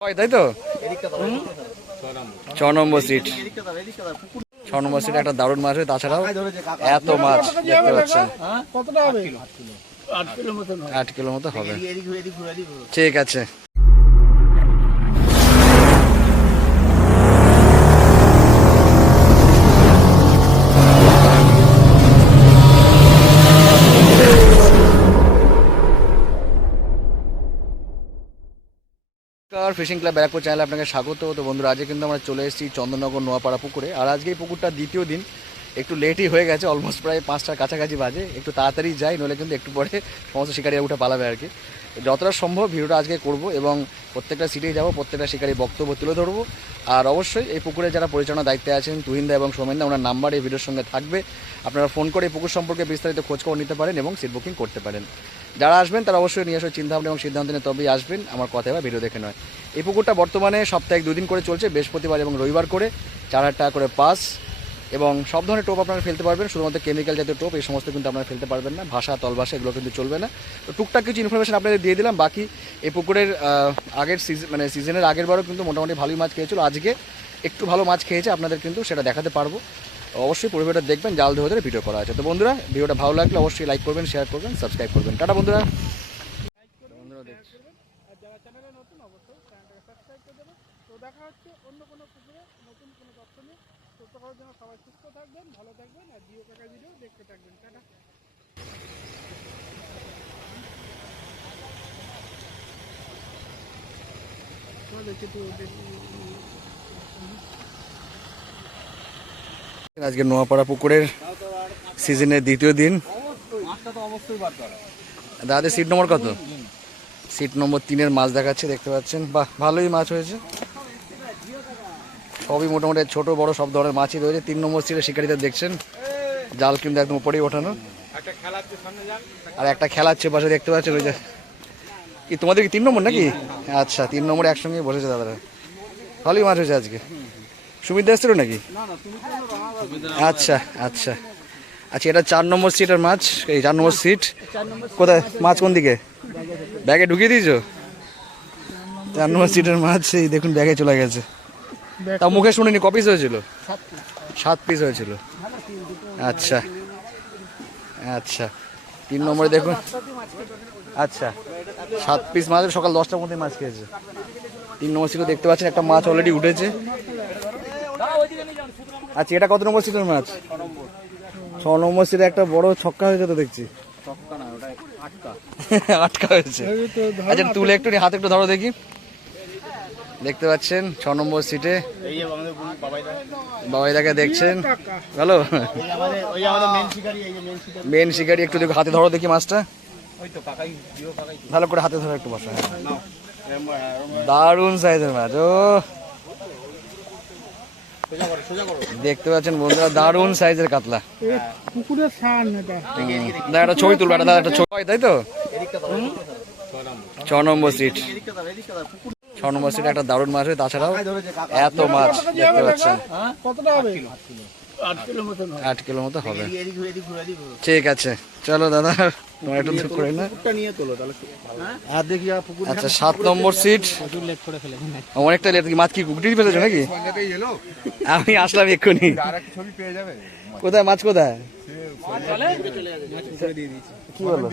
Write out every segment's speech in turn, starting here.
তাই তো 6 নম্বর সিট 6 নম্বর সিটে একটা দারুণ মাছ হয়। তাছাড়াও এত মাছ দেখতে পাচ্ছেন, 8 কিলো মতো হবে। ঠিক আছে, ফিশিং ক্লাব ব্যারাকপুর চ্যানেলে আপনাকে স্বাগত। তো বন্ধুরা, আজকে কিন্তু আমরা চলে এসেছি চন্দননগর নোয়াপাড়া পুকুরে। আর আজকে এই পুকুরটা দ্বিতীয় দিন, একটু লেটই হয়ে গেছে, অলমোস্ট প্রায় 5টার কাছাকাছি বাজে। একটু তাড়াতাড়ি যাই, নইলে কিন্তু একটু পরে সমস্ত শিকারিরা উঠে পালাবে আর কি। যতটা সম্ভব ভিডিওটা আজকে করব এবং প্রত্যেকটা সিটেই যাবো, প্রত্যেকটা শিকারি বক্তব্য তুলে ধরবো। আর অবশ্যই এই পুকুরে যারা পরিচালনার দায়িত্বে আছেন, তুহিনদা এবং সৌমেনদা, ওনার নাম্বার এই ভিডিওর সঙ্গে থাকবে। আপনারা ফোন করে এই পুকুর সম্পর্কে বিস্তারিত খোঁজখবর নিতে পারেন এবং সিট বুকিং করতে পারেন। যারা আসবেন তারা অবশ্যই নিয়ে আসার চিন্তাভাবনা এবং সিদ্ধান্ত নিয়ে তবেই আসবেন, আমার কথা বা ভিডিও দেখে নয়। এই পুকুরটা বর্তমানে সপ্তাহে 2 দিন করে চলছে, বৃহস্পতিবার এবং রবিবার করে 4000 টাকা করে পাস। এবং সব ধরনের টোপ আপনারা ফেলতে পারবেন, শুধুমাত্র কেমিক্যাল জাতীয় টোপ এই সমস্ত কিন্তু আপনারা ফেলতে পারবেন না। ভাষা, তলভাষা এগুলো কিন্তু চলবে না। তো টুকটাক কিছু ইনফরমেশন আপনাদের দিয়ে দিলাম। বাকি এই পুকুরের আগের সিজনের আগের বারও কিন্তু মোটামুটি ভালোই মাছ খেয়েছিল, আজকে একটু ভালো মাছ খেয়েছে, আপনাদের কিন্তু সেটা দেখাতে পারবো। অবশ্যই পুরো ভিডিওটা দেখবেন, জাল ধরে ধরে ভিডিও করা আছে। তো বন্ধুরা, ভিডিওটা ভালো লাগলে অবশ্যই লাইক করবেন, শেয়ার করবেন, সাবস্ক্রাইব করবেন। টাটা বন্ধুরা। দেখা হচ্ছে অন্য কোনো পুকুরে নতুন কোনো তথ্য নিয়ে। তথ্য করার জন্য সবাই সুস্থ থাকবেন, ভালো থাকবেন, আর জিও কাকা ভিডিও দেখতে থাকবেন। টাটা। আজকে নোয়াপাড়া পুকুরের সিজনের দ্বিতীয় দিন। দাদা সিট নম্বর কত? সিট নম্বর 3-এর মাছ দেখাচ্ছে, দেখতে পাচ্ছেন। বাহ, ভালোই মাছ হয়েছে, সবই মোটামুটি ছোট বড় সব ধরনের মাছই রয়েছে। 3 নম্বর সিটে শিকারিদের দেখছেন, জাল কিন্তু একদম উপরেই ওঠানো। আর একটা খেলাচ্ছে পাশে, দেখতে পাচ্ছেন ওই যে। কি তোমাদের কি 3 নম্বর নাকি? আচ্ছা, 3 নম্বরে একসঙ্গে বসেছে দাদারা। ভালোই মাছ হয়েছে আজকে। সুমিত এসছিল নাকি? আচ্ছা আচ্ছা আচ্ছা, এটা 4 নম্বর সিটের মাছ। এই 4 নম্বর সিট কোথায়? মাছ কোন দিকে? ব্যাগে ঢুকিয়ে দিয়েছো? 4 নম্বর সিটের মাছ এই দেখুন ব্যাগে চলে গেছে। তা মুখে শুনিনি, ক পিস হয়েছিল? 7 পিস হয়েছিল। আচ্ছা আচ্ছা, 3 নম্বরে দেখুন। আচ্ছা, 7 পিস মাছ সকাল 10টার মধ্যে মাছ খেয়েছে। 3 নম্বর সিটে দেখতে পাচ্ছেন একটা মাছ অলরেডি উঠেছে। আচ্ছা, এটা কত নম্বর সিটের মাছ? 6 নম্বর সিটে একটা বড় ছক্কা হয়েছে তো দেখছি। আটকা হয়েছে। আচ্ছা, তুলে একটু হাতে একটু ধরো দেখি। দেখতে পাচ্ছেন 6 নম্বর সিটে বাবাইদাকে দেখছেন। ভালো মেন শিকারি, একটু দেখো হাতে ধরো দেখি মাছটা। ভালো করে হাতে ধরো একটু, বসা। দারুণ সাইজের মাছ। ও দেখতে পাচ্ছেন বন্ধুরা, দারুণ সাইজের কাতলা। একটা ছবি তুলবে, একটা ছবি, তাই তো 6 নম্বর সিট 6 নম্বর সিটে একটা দারুণ মাছ হয়। তাছাড়াও এত মাছ দেখতে পাচ্ছেন, 8 কিলো মতো হবে। ঠিক আছে, চলো দাদা তোমার একটু করে না। আচ্ছা, 7 নম্বর সিট। অনেকটা লেট। মাছ কি কুকুটি ফেলেছো নাকি? আমি আসলাম এক্ষুনি। কোথায় মাছ? কোথায়? কি বলো?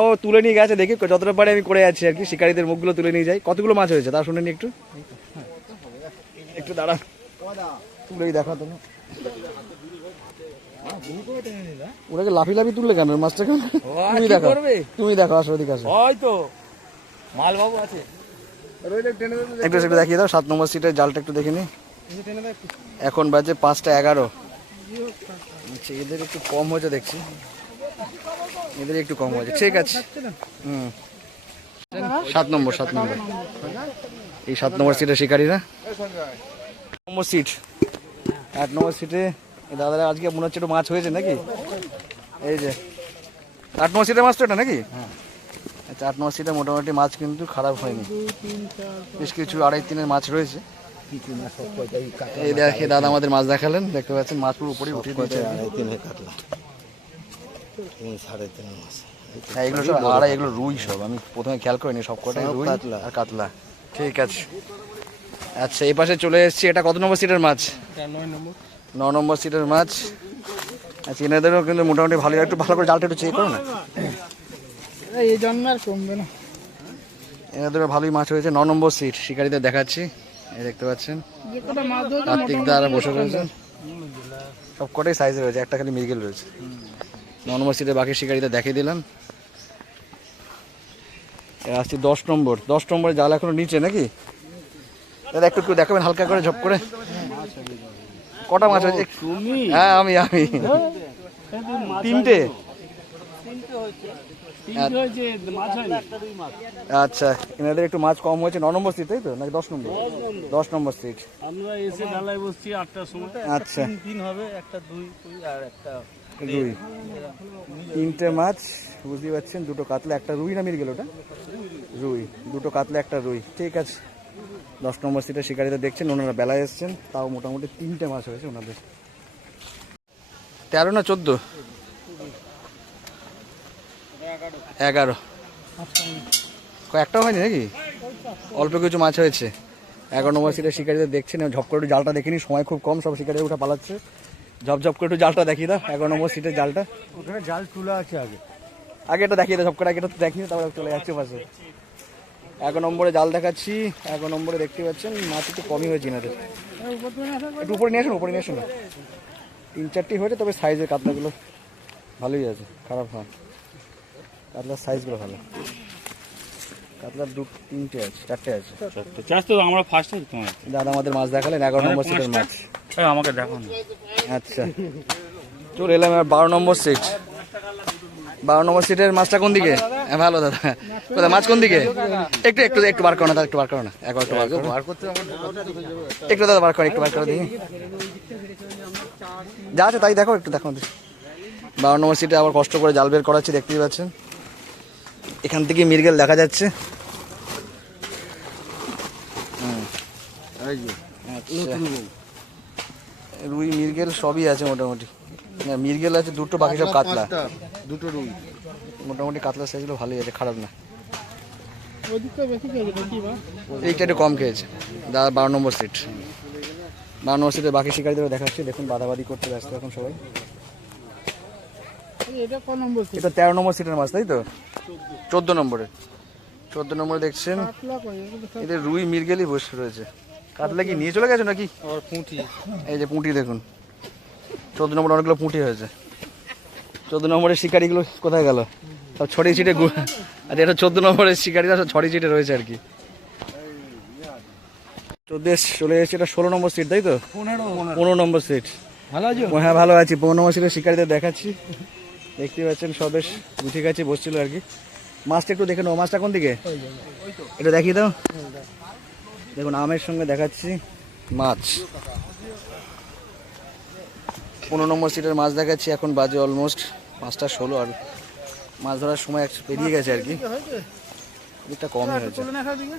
ও তুলে নিয়ে গেছে, দেখি যতটা পারে আমি করে যাচ্ছি আর কি। শিকারীদের মুখগুলো তুলে নিয়ে যাই। কতগুলো মাছ হয়েছে তা শুনে নি একটু। একটু দাঁড়া, তুলেই দেখা তুমি। ওটাকে লাফি লাফি তুললে কেন মাছটা? কেন তুমি দেখো, তুমি দেখো, আসো ওদিকে আসো। একটু সেটা দেখিয়ে দাও। 7 নম্বর সিটের জালটা একটু দেখে নি। এখন বাজে 5টা 11। আচ্ছা, এদের একটু কম হয়েছে দেখছি, এদের একটু কম হয়েছে। ঠিক আছে, 7 নম্বর এই 7 নম্বর সিটের শিকারীরা। নম্বর সিট 8 নম্বর সিটে দাদারা আজকে মনে হচ্ছে একটু মাছ হয়েছে নাকি? এই যে 8 নম্বর সিটের মাছ তো এটা নাকি? আচ্ছা, 8 নম্বর সিটে মোটামুটি মাছ কিন্তু খারাপ হয়নি, বেশ কিছু 2.5-3-এর মাছ রয়েছে। এই দেখে দাদা আমাদের মাছ দেখালেন, দেখতে পাচ্ছেন মাছ পুরো উপরে উঠে দিয়েছে। 3.5 মাছ। হ্যাঁ, এগুলো সব আড়াই, এগুলো রুই সব। আমি প্রথমে খেয়াল করিনি, সব কটাই রুই আর কাতলা। ঠিক আছে। আচ্ছা এই পাশে চলে এসেছি, এটা কত নম্বর সিটের মাছ? 9 নম্বর সিটের মাছ। আচ্ছা এনাদেরও কিন্তু মোটামুটি ভালো, একটু ভালো করে জালটা একটু চেক করো না। এই জন্য আর কমবে না। এনাদেরও ভালোই মাছ হয়েছে। 9 নম্বর সিট শিকারীদের দেখাচ্ছি, এই দেখতে পাচ্ছেন যে কটা মাছ ধরছে কার্তিক দ্বারা বসে রয়েছেন, সব কটাই সাইজে রয়েছে, একটা খালি মৃগেল রয়েছে। 9 নম্বর সিটে বাকি শিকারীদের দেখিয়ে দিলাম। আসছি 10 নম্বর। 10 নম্বরে জাল এখনো নিচে নাকি দাদা? একটু একটু দেখাবেন হালকা করে ঝপ করে, কটা মাছ হয়েছে? হ্যাঁ আমি তিনটে। আচ্ছা এনাদের একটু মাছ কম হয়েছে। 9 নম্বর সিট তাই তো নাকি 10 নম্বর? 10 নম্বর সিট। আমরা এসে ঢালাই বসছি 8টার সময়। আচ্ছা তিন হবে, একটা দুই আর একটা রুই, তিনটে মাছ বুঝতে পারছেন, দুটো কাতলা একটা রুই না মৃগেল? ওটা রুই, দুটো কাতলা একটা রুই। ঠিক আছে 10 নম্বর সিটে শিকারীদের দেখছেন, ওনারা বেলায় এসছেন, তাও মোটামুটি 3টে মাছ হয়েছে ওনাদের। 13 না 14? 11। একটাও হয়নি নাকি? অল্প কিছু মাছ হয়েছে। 11 নম্বর সিটে শিকারীদের দেখছেন, ঝপ করে একটু জালটা দেখিনি, সময় খুব কম, সব শিকারী উঠে পালাচ্ছে। ঝপ করে একটু জালটা দেখিয়ে দাও, 11 নম্বর সিটের জালটা। ওখানে জাল তুলা আছে আগে। আগে এটা দেখিয়ে দাও, ঝপ করে আগে এটা দেখিয়ে তারপরে চলে যাচ্ছে পাশে। 11 নম্বরে জাল দেখাচ্ছি। 11 নম্বরে দেখতে পাচ্ছেন মাছ একটু কমই হয়েছে এনাদের। একটু উপরে নিয়ে আসুন, উপরে নিয়ে আসুন। 3-4টি হয়েছে, তবে সাইজের কাতলাগুলো ভালোই আছে, খারাপ না। কাতলার সাইজগুলো ভালো। কাতলার 2-3টে আছে, 4টে আছে। চাষ তো আমরা ফার্স্ট হই তোমার। দাদা আমাদের মাছ দেখালেন 11 নম্বর সিটের মাছ। আমাকে দেখো না। আচ্ছা চলে এলাম 12 নম্বর সিট। 12 নম্বর সিটের মাছটা কোন দিকে? হ্যাঁ ভালো দাদা। কোথায় মাছ কোন দিকে? একটু একটু একটু বার করো না দাদা, একটু বার করো না, একবার একটু বার করতে একটু দাদা বার করো, একটু বার করে দেখি যা আছে তাই দেখো, একটু দেখো। 12 নম্বর সিটে আবার কষ্ট করে জাল বের করাচ্ছি, দেখতেই পাচ্ছেন। এখান থেকে মৃগেল দেখা যাচ্ছে। আচ্ছা রুই মৃগেল সবই আছে মোটামুটি। না মৃগেল আছে দুটো, বাকি সব কাতলা। দুটো রুই, মোটামুটি কাতলা সাইজগুলো ভালোই আছে, খারাপ না। ওদিকটা বেশি খেয়েছে নাকি বা? এইটা একটু কম খেয়েছে দাদা। 12 নম্বর সিট। 12 নম্বর সিটে বাকি শিকারীদেরও দেখাচ্ছি, দেখুন বাদাবাদি করতে ব্যস্ত এখন সবাই। এটা কোন নম্বর ছিল? এটা 13 নম্বর সিটের মাছ তাই তো? 14 নম্বরে। 14 নম্বরে দেখছেন কাতলা কই? এগুলো সব এদের রুই মৃগেলই বসে রয়েছে। কাতলা কি নিয়ে চলে গেছে নাকি? আর পুঁটি। এই যে পুঁটি দেখুন, 14 নম্বরে অনেকগুলো পুঁটি হয়েছে। 14 নম্বরের শিকারিগুলো কোথায় গেল? সব ছড়িয়ে ছিটে। আর এটা 14 নম্বরের শিকারিরা সব ছড়িয়ে ছিটে রয়েছে আর কি। 14 চলে এসেছে, এটা 16 নম্বর সিট তাই তো? 15 নম্বর সিট। ভালো আছো? হ্যাঁ ভালো আছি। 15 নম্বর সিটের শিকারিদের দেখাচ্ছি, দেখতে পাচ্ছেন সব বেশ গুছি গাছি বসছিল আর কি। মাছটা একটু দেখে নাও, মাছটা কোন দিকে এটা দেখিয়ে দাও। দেখুন আমের সঙ্গে দেখাচ্ছি মাছ। 15 নম্বর সিটের মাছ দেখাচ্ছি। এখন বাজে অলমোস্ট 5:16, আর মাছ ধরার সময় পেরিয়ে গেছে আর কি। হয়েছে? অনেকটা কমই হয়েছে। তুলে না দিকে?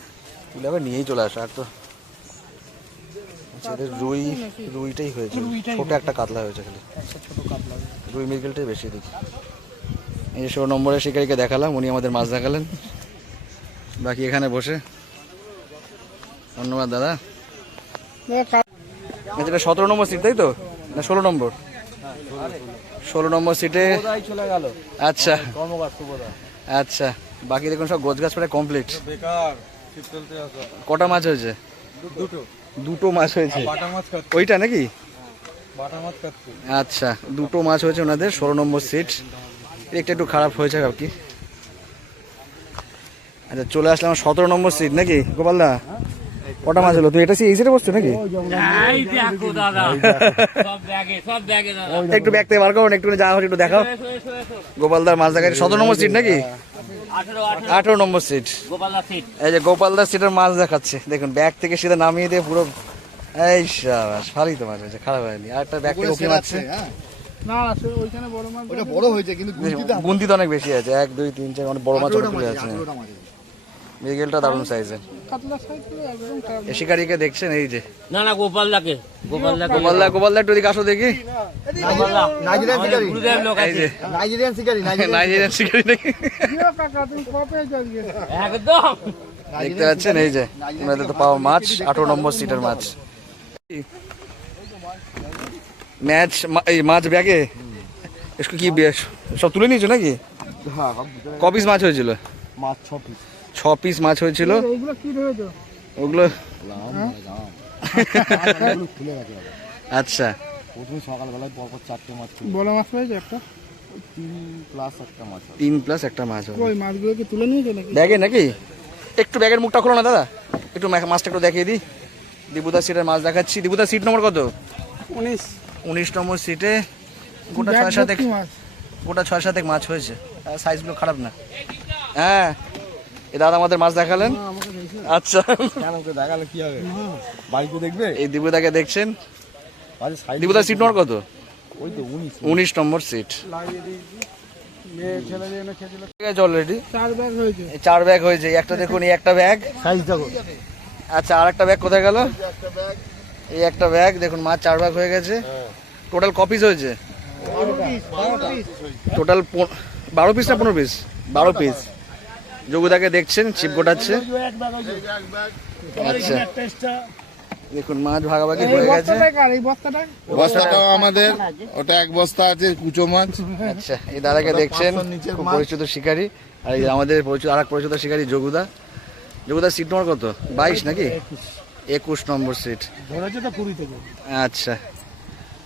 তুলে আবার নিয়েই চলে আসা আর তো। আচ্ছা এদের রুইটাই হয়েছে, ছোট একটা কাতলা হয়েছে খালি। ছোট কাতলা। রুই মৃগেলটাই বেশি দেখি। এই যে 16 নম্বরের শিকারীকে দেখালাম, উনি আমাদের মাছ দেখালেন। বাকি এখানে বসে ধন্যবাদ দাদা। এটা 17 নম্বর সিট তাই তো না 16 নম্বর? 16 নম্বর সিটে চলে গেল। আচ্ছা কর্মকার সুবোধা। আচ্ছা বাকি দেখুন সব গোছ গাছ প্রায় কমপ্লিট। বেকার ছিপ ফেলতে আসা। কটা মাছ হয়েছে? দুটো মাছ হয়েছে। বাটা মাছ খাচ্ছে। ওইটা নাকি? বাটা মাছ খাচ্ছে। আচ্ছা দুটো মাছ হয়েছে ওনাদের 16 নম্বর সিট। একটা একটু খারাপ হয়েছে আর কি। আচ্ছা চলে আসলাম 17 নম্বর সিট নাকি গোপালদা? কটা মাছ হলো? তুই এটা এই সিটে বসছো নাকি? এই দেখো দাদা। সব ব্যাগে দাদা। একটু ব্যাগ থেকে বার করুন, একটু যা হচ্ছে একটু দেখাও। গোপালদার মাছ দেখা 17 নম্বর সিট নাকি? 18 নম্বর সিট। গোপালদার সিট। এই যে গোপালদার সিটের মাছ দেখাচ্ছে, দেখুন ব্যাগ থেকে সেটা নামিয়ে দিয়ে পুরো। এই শাবাশ, ভালোই তো মাছ হয়েছে, খারাপ হয়নি। আর একটা ব্যাগ থেকে উঠে মারছে। না না সে ওইখানে বড় মাছ। ওটা বড় হয়েছে কিন্তু গুনতি তো অনেক বেশি আছে, 1 2 3 4 অনেক বড় মাছ অনেকগুলো আছে। মৃগেলটা দারুণ সাইজের। কাতলা সাইজ পুরো একদম খারাপ। এই শিকারিকে দেখছেন এই যে না না গোপালদাকে। গোপালদা একটু দিকে আসো দেখি। নাইজেরিয়ান শিকারি গুরুদেব লোক এই যে নাইজেরিয়ান শিকারি নাইজেরিয়ান শিকারি নাকি? জিও কাকা তুমি কপে যাবে? একদম দেখতে পাচ্ছেন এই যে আপনাদের তো পাওয়া মাছ 18 নম্বর সিটের মাছ। ম্যাচ এই মাছ ব্যাগে একটু কি সব তুলে নিয়েছো নাকি? হ্যাঁ ক পিস মাছ হয়েছিল? মাছ 6 পিস। 6 পিস মাছ হয়েছিল। এইগুলো কি রয়েছে? ওগুলো খুলে গেছে। আচ্ছা, প্রথমে সকালবেলায় পরপর 4টে মাছ ছিল। বড় মাছ রয়েছে একটা, 3 প্লাস একটা মাছ। 3 প্লাস একটা মাছ হবে ওই মাছগুলো কি তুলে নিয়েছে নাকি ব্যাগে নাকি? একটু ব্যাগের মুখটা খোলো না দাদা, একটু মাছটা একটু দেখিয়ে দিই। দীপুদা সিটের মাছ দেখাচ্ছি। দীপুদা সিট নম্বর কত? 19 নম্বর সিটে গোটা 6-7 মাছ? গোটা 6-7 মাছ হয়েছে। সাইজগুলো খারাপ না। হ্যাঁ, এই দাদা আমাদের মাছ দেখালেন। আচ্ছা, কেন ওকে দেখালে কি হবে? বাড়িতে দেখবে। এই দীপুদাকে দেখছেন। আরে সাইড দীপুদা সিট নম্বর কত? ওই তো 19। 19 নম্বর সিট। লাগিয়ে দিয়েছি, মেয়ে ছেলে দিয়ে এনে খেয়েছিল। ঠিক আছে অলরেডি 4 ব্যাগ হয়েছে। 4 ব্যাগ হয়েছে। এই একটা দেখুন, এই একটা ব্যাগ। সাইজ দেখো। আচ্ছা, আর একটা ব্যাগ কোথায় গেল? এই একটা ব্যাগ দেখুন, মাছ 4 ব্যাগ হয়ে গেছে। টোটাল কপিস হয়েছে? টোটাল 12 পিস না 15 পিস? 12 পিস। যোগুদাকে দেখছেন ছিপ গোটাচ্ছে। আচ্ছা, দেখুন মাছ ভাগাভাগি হয়ে গেছে। এই বস্তাটা বস্তাটাও আমাদের, ওটা এক বস্তা আছে কুচো মাছ। আচ্ছা, এই দাদাকে দেখছেন, খুব পরিচিত শিকারী। আর এই আমাদের পরিচিত আর এক পরিচিত শিকারী যোগুদা। যোগুদা সিট নম্বর কত? 22 নাকি? 21 নম্বর সিট। ধরেছে তো 20 থেকে। আচ্ছা,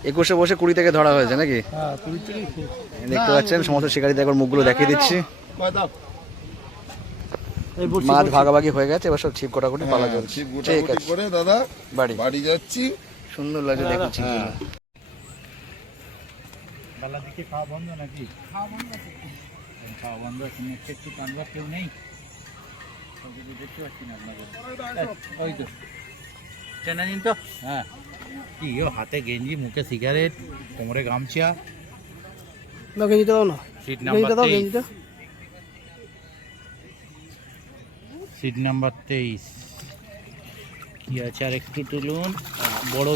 21-এ বসে 20 থেকে ধরা হয়েছে নাকি? হ্যাঁ, 20 থেকেই দেখতে পাচ্ছেন সমস্ত শিকারীদের একবার মুখগুলো দেখিয়ে দিচ্ছি। মাছ ভাগাভাগি হয়ে গেছে, এবার সব ছিপ কোটাকুটি পালা চলছে। ছিপ ঠিক গোটাগুটি আছে, করে দাদা বাড়ি বাড়ি যাচ্ছি। সুন্দর লাগছে দেখুন ছিপগুলো। বেলা দিকে খাওয়া বন্ধ নাকি? খাওয়া বন্ধ, এখন একটু কানবার কেউ নেই। সব কিছু দেখতে পাচ্ছি না আপনাদের। ওই তো চেনা নিন তো। হ্যাঁ, কি ও হাতে গেঞ্জি, মুখে সিগারেট, কোমরে গামছা। গেঞ্জিটা দাও না, সিট নাম্বার 23। গেঞ্জিটা। সিট নাম্বার 23 কি আছে? আর একটু তুলুন। বড়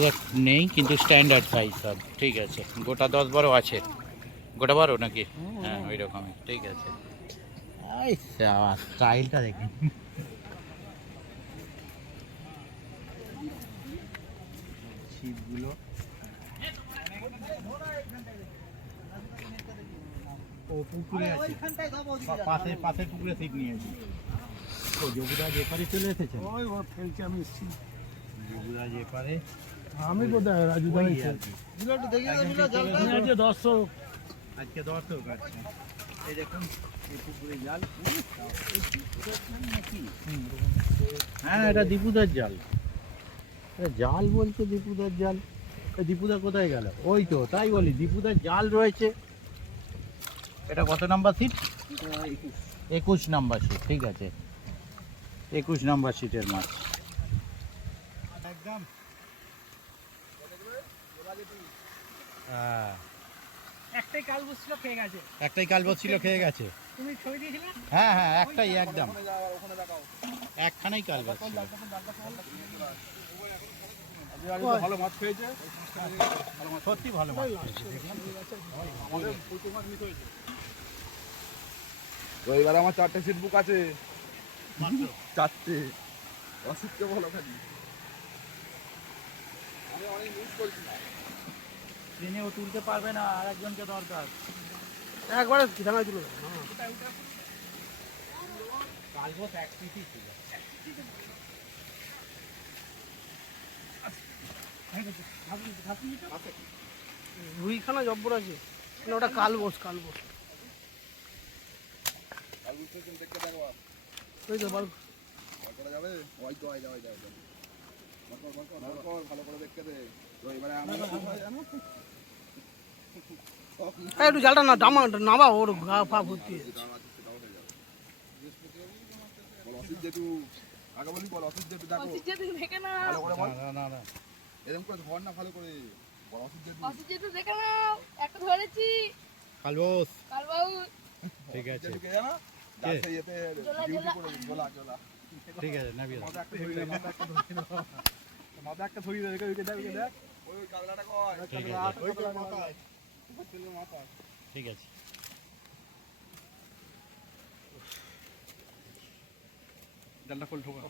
নেই কিন্তু স্ট্যান্ডার্ড সাইজ সব ঠিক আছে। গোটা 10-12 আছে। গোটা 12 নাকি? হ্যাঁ, ওই রকমই। ঠিক আছে। স্টাইলটা দেখুন। ছিপগুলো ও পুকুরে আছে, পাশে পুকুরে ছিপ নিয়েছি। ও যোগুদা যে পারে চলে এসেছে। ওই ও ফেলছে, আমি এসেছি। যোগুদা যে পারে আমি কোথায়? রাজু ভাই ওই আর কি। আজকে 10 আজকে 10 কাটছে। এই দেখুন এই পুকুরে জাল। হ্যাঁ, এটা দীপুদার জাল। জাল বলছে দীপুদার জাল। দীপুদা কোথায় গেল? ওই তো, তাই বলি দীপুদার জাল রয়েছে। এটা কত নাম্বার সিট? 21 number seat. ঠিক আছে, 21 নাম্বার সিটের মাছ একদম। হ্যাঁ, একটাই কাল বসছিল, খেয়ে গেছে। একটাই কালবত ছিল, খেয়ে গেছে। তুমি ছবি দিয়েছিলে? হ্যাঁ হ্যাঁ, একটাই একদম, একখানেই কালবত ছিল। ভালো মাছ খেয়েছে, সত্যি ভালো মাছ পেয়েছি। রবিবার আমার 4টে সিট বুক আছে। 4টে অসুখকে ভালো খালি। আমি অনেক মিস করছি না। ট্রেনেও তুলতে পারবে না, আর একজনকে দরকার। একবারে জানাই দিল। কালবত এক পিসই ছিল। রুইখানা জব্বর আছে, ওটা কালবোস। ওই তো বল, যাবে ওই তো যাবে ভালো করে দেখতে দে। রবিবারে আমরা জানো একটু জালটা না নামা, ওর গা ফা ভর্তি। বল অসিত জেঠু আগে বলি, বল অসিত জেঠু দেখো ভালো করে বল। না এরকম করে ধর না ভালো করে বল অসিত জেঠু। কালবত। ঠিক আছে, জেঠুকে জানো যাচ্ছে এতে ডিউটি করে জোলা ঠিক আছে। নাবি মাথা একটা ধরিয়ে দে, দেখ ওই কাগলাটা কয় ঠিক আছে, ওই তো মাথায় ঠিক আছে। জালটা খোল ঢোকা